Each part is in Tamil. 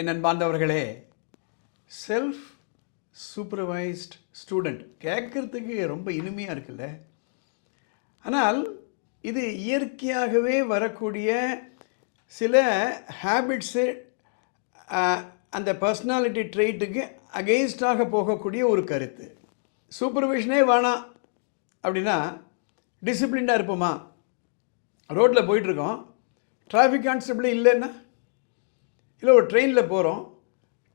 என் அன்பார்ந்தவர்களே, செல்ஃப் சூப்பர்வைஸ்ட் ஸ்டூடெண்ட் கேட்குறதுக்கு ரொம்ப இனிமையாக இருக்குல்ல. ஆனால் இது இயற்கையாகவே வரக்கூடிய சில ஹேபிட்ஸு, அந்த பர்சனாலிட்டி ட்ரெயிட்டுக்கு அகெயின்ஸ்டாக போகக்கூடிய ஒரு கருத்து. சூப்பர்விஷனே வேணாம் அப்படின்னா டிசிப்ளின்டாக இருப்போமா? ரோட்டில் போயிட்டுருக்கோம், டிராஃபிக் கான்ஸ்டபிளே இல்லைன்னா, இல்லை ஒரு ட்ரெயினில் போகிறோம்,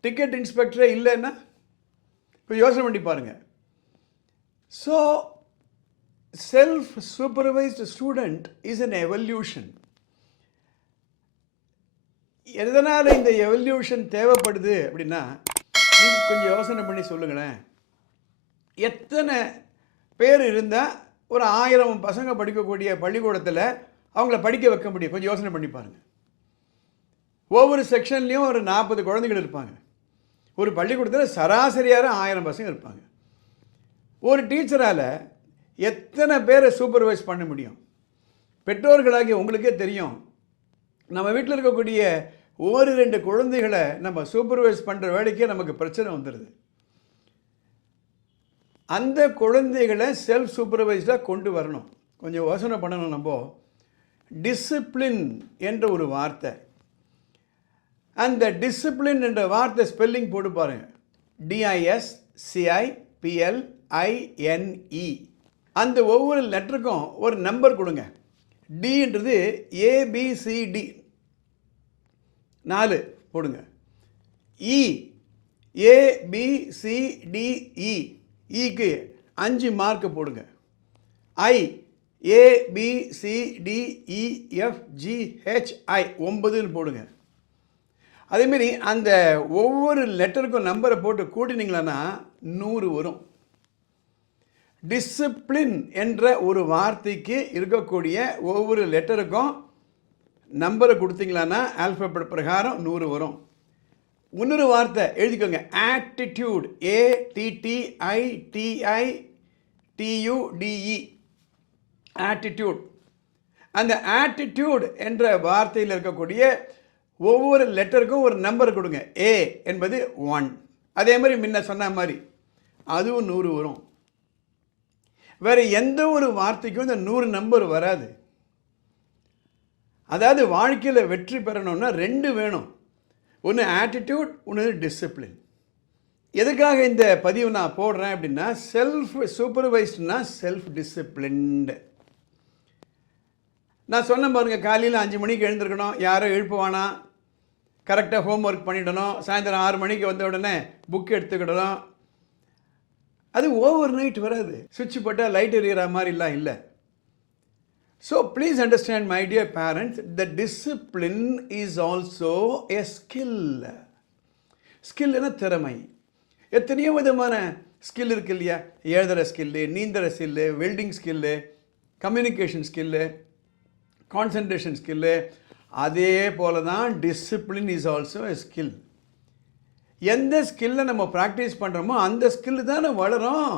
டிக்கெட் இன்ஸ்பெக்டரே இல்லைன்னா, இப்போ யோசனை பண்ணி பாருங்கள். So self supervised student is an evolution. எதனால் இந்த எவல்யூஷன் தேவைப்படுது அப்படின்னா, நீங்கள் கொஞ்சம் யோசனை பண்ணி சொல்லுங்களேன். எத்தனை பேர் இருந்தால் ஒரு 1000 பசங்க படிக்கக்கூடிய பள்ளிக்கூடத்தில் அவங்கள படிக்க வைக்க முடியும்? கொஞ்சம் யோசனை பண்ணி பாருங்கள். ஒவ்வொரு செக்ஷன்லேயும் ஒரு 40 குழந்தைகள் இருப்பாங்க. ஒரு பள்ளிக்கூடத்தில் சராசரியாக 1000 பசங்க இருப்பாங்க. ஒரு டீச்சரால் எத்தனை பேரை சூப்பர்வைஸ் பண்ண முடியும்? பெற்றோர்களாகிய உங்களுக்கே தெரியும், நம்ம வீட்டில் இருக்கக்கூடிய ஒரு 2 குழந்தைகளை நம்ம சூப்பர்வைஸ் பண்ணுற வேலைக்கே நமக்கு பிரச்சனை வந்துடுது. அந்த குழந்தைகளை செல்ஃப் சூப்பர்வைஸ்டாக கொண்டு வரணும். கொஞ்சம் யோசனை பண்ணணும். நம்ம டிசிப்ளின் என்ற ஒரு வார்த்தை, அந்த டிசிப்ளின் என்ற வார்த்தை ஸ்பெல்லிங் போட்டு பாருங்கள். DISCIPLINE. அந்த ஒவ்வொரு லெட்டருக்கும் ஒரு நம்பர் கொடுங்க. டின்றது ABCD 4 போடுங்க. ABCDE, க்கு 5 மார்க்கு போடுங்க. ABCDEFGHI 9ன்னு போடுங்க. அதேமாரி அந்த ஒவ்வொரு லெட்டருக்கும் நம்பரை போட்டு கூட்டினீங்களான்னா 100 வரும். டிசிப்ளின் என்ற ஒரு வார்த்தைக்கு இருக்கக்கூடிய ஒவ்வொரு லெட்டருக்கும் நம்பரை கொடுத்தீங்களான்னா ஆல்ஃபபெட் பிரகாரம் 100 வரும். இன்னொரு வார்த்தை எழுதிக்கோங்க, ஆட்டிடியூட். ATTITITUDE, attitude. அந்த ஆட்டிடியூட் என்ற வார்த்தையில் இருக்கக்கூடிய ஒவ்வொரு லெட்டருக்கும் ஒரு நம்பர் கொடுங்க. A என்பது 1. அதே மாதிரி முன்ன சொன்ன மாதிரி அதுவும் 100 வரும். வேறு எந்த ஒரு வார்த்தைக்கும் இந்த 100 நம்பர் வராது. அதாவது வாழ்க்கையில் வெற்றி பெறணும்னா 2 வேணும். ஒன்று ஆட்டிடியூட், ஒன்று டிசிப்ளின். எதுக்காக இந்த பதிவு நான் போடுறேன் அப்படின்னா, செல்ஃப் சூப்பர்வைஸ்டுனா செல்ஃப் டிசிப்ளின்டு. நான் சொன்ன பாருங்க, காலையில் 5 மணிக்கு எழுந்திருக்கணும், யாரோ எழுப்புவானா, கரெக்டாக ஹோம் ஒர்க் பண்ணிடணும், சாயந்தரம் 6 மணிக்கு வந்த உடனே புக் எடுத்துக்கிடணும். அது ஓவர் நைட் வராது. சுவிட்ச் போட்டால் லைட் எரியிற மாதிரிலாம் இல்லை. So please understand, my dear parents, the discipline is also a skill. Skill என்ன? திறமை. எத்தனையோ விதமான ஸ்கில் இருக்கு இல்லையா? எழுதுகிற ஸ்கில்லு, நீந்துற skill, welding skill, communication skill, concentration skill. அதே போல தான் discipline is also a skill. எந்த ஸ்கில்லை நம்ம ப்ராக்டிஸ் பண்ணுறோமோ அந்த ஸ்கில்லு தான் வளரும்.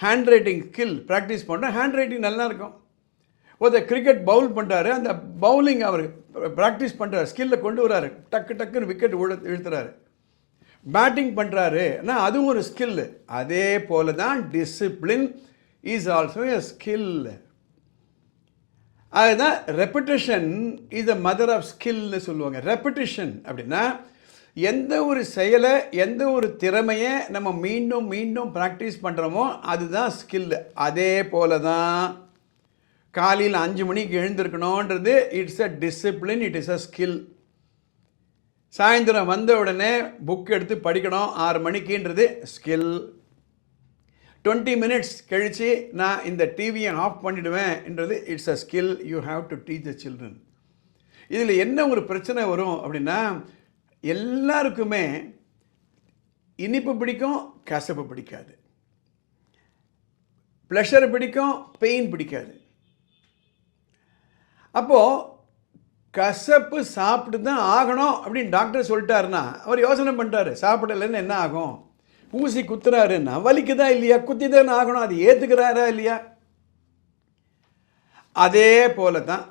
ஹேண்ட் ரைட்டிங் ஸ்கில் ப்ராக்டிஸ் பண்ணுறோம், ஹேண்ட் ரைட்டிங் நல்லா இருக்கும். ஒருத்தர் கிரிக்கெட் பவுல் பண்ணுறாரு, அந்த பவுலிங் அவர் ப்ராக்டிஸ் பண்ணுறாரு, ஸ்கில்லை கொண்டு வராரு, டக்கு டக்குன்னு விக்கெட் இழுத்துறாரு. பேட்டிங் பண்ணுறாருன்னா அதுவும் ஒரு ஸ்கில். அதே போல தான் discipline is also a skill. அதுதான் repetition is the mother of ஸ்கில்னு சொல்லுவாங்க. ரெப்பிட்டேஷன் அப்படின்னா எந்த ஒரு செயலை, எந்த ஒரு திறமையை நம்ம மீண்டும் மீண்டும் ப்ராக்டிஸ் பண்ணுறோமோ அதுதான் ஸ்கில். அதே போல தான் காலையில் 5 மணிக்கு எழுந்திருக்கணுன்றது it's a discipline, it is a skill. சாயந்தரம் வந்த உடனே புக் எடுத்து படிக்கணும் 6 மணிக்குன்றது ஸ்கில். 20 மினிட்ஸ் கழித்து நான் இந்த டிவியை ஆஃப் பண்ணிவிடுவேன்ன்றது it's a skill. You have to teach the children. இதில் என்ன ஒரு பிரச்சனை வரும் அப்படின்னா, எல்லாருக்குமே இனிப்பு பிடிக்கும், கசப்பு பிடிக்காது. ப்ளஷர் பிடிக்கும், பெயின் பிடிக்காது. அப்போது கசப்பு சாப்பிட்டு தான் ஆகணும் அப்படின்னு டாக்டர் சொல்லிட்டாருன்னா அவர் யோசனை பண்ணிட்டாரு, சாப்பிடலைன்னு என்ன ஆகும்? ஊசி குத்துறாருன்னா வலிக்குதா இல்லையா? குத்தி தான் ஆகணும். அது ஏற்றுக்கிறாரா இல்லையா? அதே போல தான்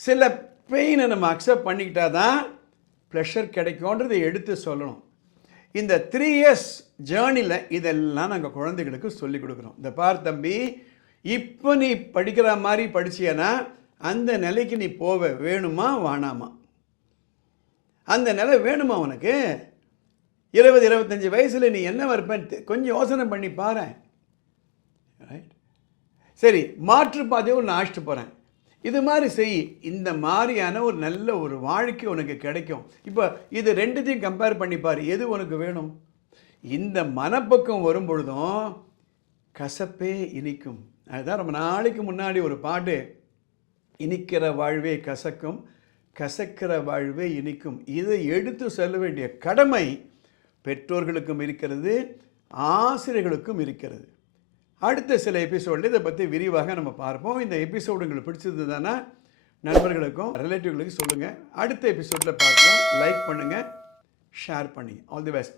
சில பெயினை நம்ம அக்செப்ட் பண்ணிக்கிட்டா தான் ப்ளஷர் கிடைக்கும்ன்றதை எடுத்து சொல்லணும். இந்த 3 இயர்ஸ் ஜேர்னியில் இதெல்லாம் நாங்கள் குழந்தைகளுக்கு சொல்லிக் கொடுக்குறோம். இந்த பார் தம்பி, இப்போ நீ படிக்கிற மாதிரி படிச்சியனா அந்த நிலைக்கு நீ போவ, வேணுமா வேணாமா? அந்த நிலை வேணுமா உனக்கு? 20-25 வயசில் நீ என்ன இருப்பேன்னு கொஞ்சம் யோசனை பண்ணி பாரு. ரைட், சரி, மாற்றுப்பாதையை நான் அழைச்சிட்டு போகிறேன், இது மாதிரி செய். இந்த மாதிரியான ஒரு நல்ல ஒரு வாழ்க்கை உனக்கு கிடைக்கும். இப்போ இது ரெண்டுத்தையும் கம்பேர் பண்ணிப்பார், எது உனக்கு வேணும்? இந்த மனப்பக்கம் வரும் பொழுதும் கசப்பே இனிக்கும். அதுதான் ரொம்ப நாளைக்கு முன்னாடி ஒரு பாட்டு, இனிக்கிற வாழ்வே கசக்கும், கசக்கிற வாழ்வே இனிக்கும். இதை எடுத்து சொல்ல வேண்டிய கடமை பெற்றோர்களுக்கும் இருக்கிறது, ஆசிரியர்களுக்கும் இருக்கிறது. அடுத்த சில எபிசோடில் இதை பற்றி விரிவாக நம்ம பார்ப்போம். இந்த எபிசோடு உங்களுக்கு பிடிச்சது தானே நண்பர்களுக்கும் ரிலேட்டிவ்களுக்கும் சொல்லுங்கள். அடுத்த எபிசோடில் பார்க்கலாம். லைக் பண்ணுங்கள், ஷேர் பண்ணுங்கள். All the best.